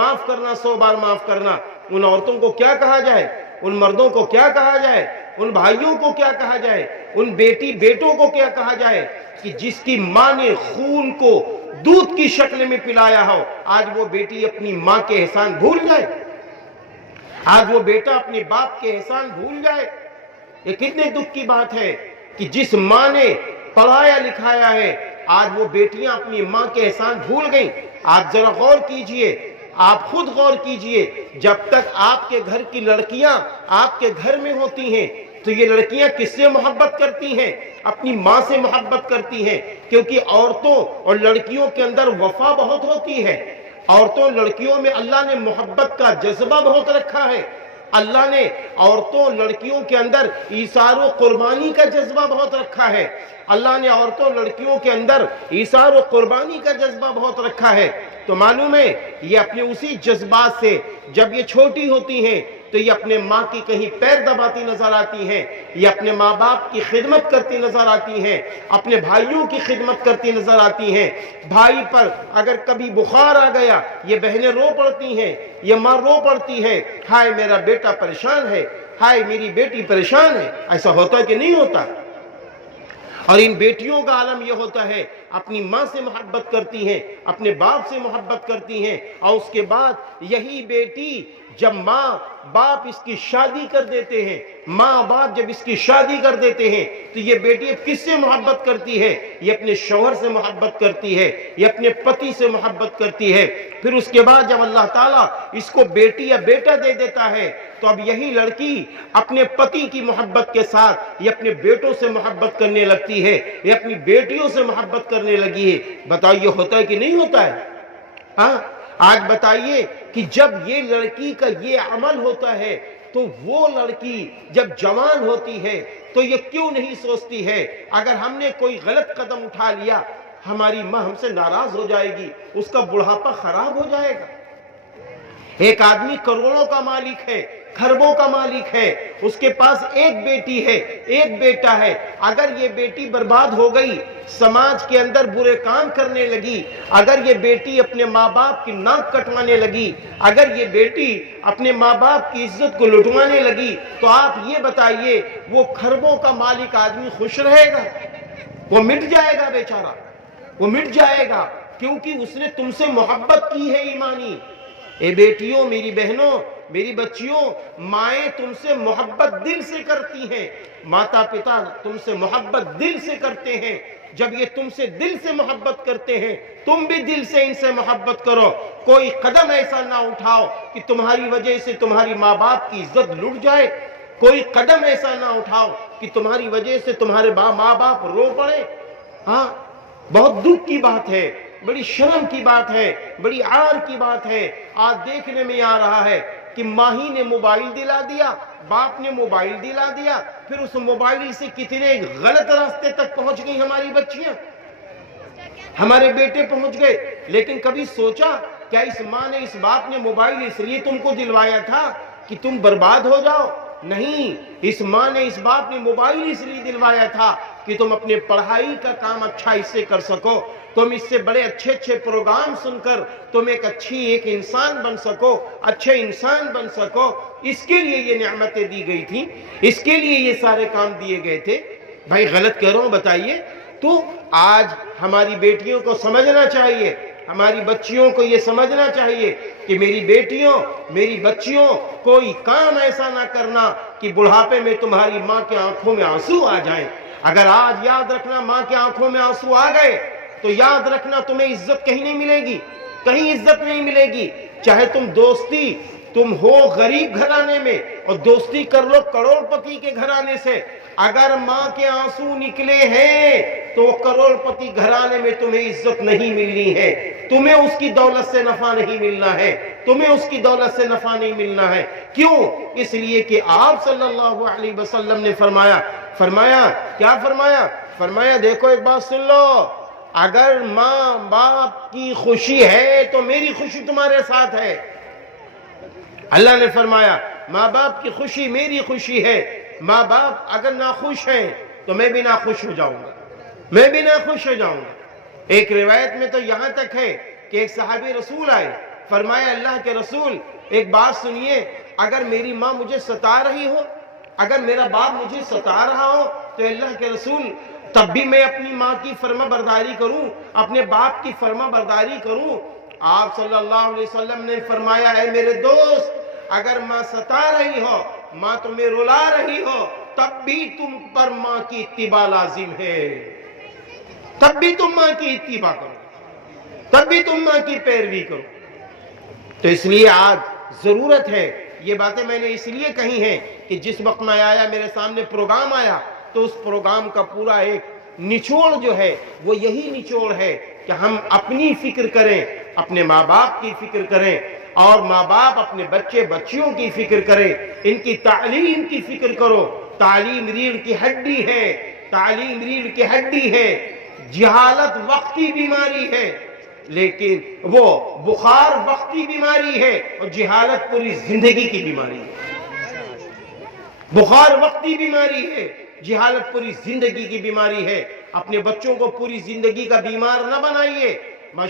माफ करना, 100 बार माफ करना। उन औरतों को क्या कहा जाए, उन मर्दों को क्या कहा जाए, उन भाइयों को क्या कहा जाए, उन बेटी बेटों को क्या कहा जाए कि जिसकी माँ ने खून को दूध की शक्ल में पिलाया हो, आज वो बेटी अपनी माँ के एहसान भूल जाए, आज वो बेटा अपने बाप के एहसान भूल जाए। ये कितने दुख की बात है कि जिस माँ ने पढ़ाया लिखाया है, आज वो बेटियां अपनी माँ के एहसान भूल गईं। आप जरा गौर कीजिए, आप खुद गौर कीजिए, जब तक आपके घर की लड़कियां आपके घर में होती हैं तो ये लड़कियां किससे मोहब्बत करती हैं? अपनी माँ से मोहब्बत करती हैं, क्योंकि औरतों और लड़कियों के अंदर वफा बहुत होती है। औरतों लड़कियों में अल्लाह ने मोहब्बत का जज्बा बहुत रखा है। अल्लाह ने औरतों लड़कियों के अंदर ईसार व कुर्बानी का जज्बा बहुत रखा है। अल्लाह ने औरतों लड़कियों के अंदर ईसार व कुर्बानी का जज्बा बहुत रखा है। तो मालूम है ये अपने उसी जज्बात से जब ये छोटी होती हैं तो ये अपने माँ की कहीं पैर दबाती नजर आती हैं, ये अपने माँ बाप की खिदमत करती नजर आती हैं, अपने भाइयों की खिदमत करती नजर आती हैं। भाई पर अगर कभी बुखार आ गया ये बहनें रो पड़ती हैं, ये माँ रो पड़ती है, हाय मेरा बेटा परेशान है, हाय मेरी बेटी परेशान है। ऐसा होता कि नहीं होता? और इन बेटियों का आलम यह होता है, अपनी माँ से मोहब्बत करती हैं, अपने बाप से मोहब्बत करती हैं, और उसके बाद यही बेटी जब माँ बाप इसकी शादी कर देते हैं, माँ बाप जब इसकी शादी कर देते हैं तो ये बेटी अब किससे मोहब्बत करती है? ये अपने शौहर से मोहब्बत करती है, ये अपने पति से मोहब्बत करती है। फिर उसके बाद जब अल्लाह ताला इसको बेटी या बेटा दे देता है तो अब यही लड़की अपने पति की मोहब्बत के साथ ये अपने बेटों से मोहब्बत करने लगती है, ये अपनी बेटियों से मोहब्बत करने लगी है। बताइए होता है कि नहीं होता है? हाँ, आज बताइए कि जब ये लड़की का ये अमल होता है तो वो लड़की जब जवान होती है तो ये क्यों नहीं सोचती है अगर हमने कोई गलत कदम उठा लिया हमारी माँ हमसे नाराज हो जाएगी, उसका बुढ़ापा खराब हो जाएगा। एक आदमी करोड़ों का मालिक है, खरबों का मालिक है, उसके पास एक बेटी है, एक बेटा है। अगर ये बेटी बर्बाद हो गई, समाज के अंदर बुरे काम करने लगी, अगर ये बेटी अपने माँ बाप की नाक कटवाने लगी, अगर ये बेटी अपने माँ बाप की इज्जत को लुटवाने लगी, तो आप ये बताइए वो खरबों का मालिक आदमी खुश रहेगा? वो मिट जाएगा बेचारा, वो मिट जाएगा, क्योंकि उसने तुमसे मोहब्बत की है ईमानी। ए बेटियों, मेरी बहनों, मेरी बच्चियों, माएँ तुमसे मोहब्बत दिल से करती हैं, माता पिता तुमसे मोहब्बत दिल से करते हैं। जब ये तुमसे दिल से मोहब्बत करते हैं, तुम भी दिल से इनसे मोहब्बत करो। कोई कदम ऐसा ना उठाओ कि तुम्हारी वजह से तुम्हारी माँ बाप की इज्जत लुट जाए। कोई कदम ऐसा ना उठाओ कि तुम्हारी वजह से तुम्हारे माँ बाप रो पड़े। हाँ, बहुत दुख की बात है, बड़ी शर्म की बात है, बड़ी आर की बात है। आज देखने में आ रहा है कि माँ ही ने मोबाइल दिला दिया, बाप ने मोबाइल दिला दिया, फिर उस मोबाइल से कितने गलत रास्ते तक पहुंच गई हमारी बच्चियां, हमारे बेटे पहुंच गए। लेकिन कभी सोचा क्या इस माँ ने, इस बाप ने मोबाइल इसलिए तुमको दिलवाया था कि तुम बर्बाद हो जाओ? नहीं, इस माँ ने, इस बाप ने मोबाइल इसलिए दिलवाया था कि तुम अपने पढ़ाई का काम अच्छा इससे कर सको, तुम इससे बड़े अच्छे अच्छे प्रोग्राम सुनकर तुम एक इंसान बन सको, अच्छे इंसान बन सको। इसके लिए ये नेमतें दी गई थी, इसके लिए ये सारे काम दिए गए थे। भाई गलत कह रहा हूं बताइए? तो आज हमारी बेटियों को समझना चाहिए, हमारी बच्चियों को ये समझना चाहिए कि मेरी बेटियों, मेरी बच्चियों, कोई काम ऐसा ना करना कि बुढ़ापे में तुम्हारी माँ के आंखों में आंसू आ जाएं। अगर आज याद रखना माँ के आंखों में आंसू आ गए तो याद रखना तुम्हें इज्जत कहीं नहीं मिलेगी, कहीं इज्जत नहीं मिलेगी। चाहे तुम हो गरीब घराने में और दोस्ती कर लो करोड़पति के घराने से, अगर माँ के आंसू निकले हैं तो करोड़पति घराने में तुम्हें इज्जत नहीं मिलनी है, तुम्हें उसकी दौलत से नफा नहीं मिलना है, तुम्हें उसकी दौलत से नफा नहीं मिलना है। क्यों? इसलिए कि आप सल्लल्लाहु अलैहि वसल्लम ने फरमाया क्या फरमाया? फरमाया देखो एक बात सुन लो, अगर माँ बाप की खुशी है तो मेरी खुशी तुम्हारे साथ है। अल्लाह ने फरमाया माँ बाप की खुशी मेरी खुशी है, माँ बाप अगर नाखुश हैं तो मैं भी नाखुश हो जाऊंगा, मैं भी नाखुश हो जाऊंगा। एक रिवायत में तो यहां तक है कि एक सहाबी रसूल आए, فرمایا اللہ کے رسول ایک بات سنیے، اگر میری ماں مجھے ستا رہی ہو، اگر میرا باپ مجھے ستا رہا ہو تو اللہ کے رسول تب بھی میں اپنی ماں کی فرما برداری کروں، اپنے باپ کی فرما برداری کروں؟ آپ صلی اللہ علیہ وسلم نے فرمایا اے میرے دوست، اگر ماں ستا رہی ہو، ماں تمہیں رلا رہی ہو، تب بھی تم پر ماں کی اتباع لازم ہے، تب بھی تم ماں کی اتباع کرو، تب بھی تم ماں کی پیروی کرو۔ تو اس لیے آج ضرورت ہے، یہ باتیں میں نے اس لیے کہی ہیں کہ جس وقت میں آیا، میرے سامنے پروگرام آیا، تو اس پروگرام کا پورا ایک نچوڑ جو ہے وہ یہی نچوڑ ہے کہ ہم اپنی فکر کریں، اپنے ماں باپ کی فکر کریں، اور ماں باپ اپنے بچے بچیوں کی فکر کریں، ان کی تعلیم کی فکر کرو۔ تعلیم ریڑھ کی ہڈی ہے، تعلیم ریڑھ کی ہڈی ہے۔ جہالت وقتی بیماری ہے، لیکن وہ بخار وقتی بیماری ہے، اور جہالت پوری زندگی کی بیماری ہے۔ بخار وقتی بیماری ہے، جہالت پوری زندگی کی بیماری ہے۔ اپنے بچوں کو پوری زندگی کا بیمار نہ بنائیے،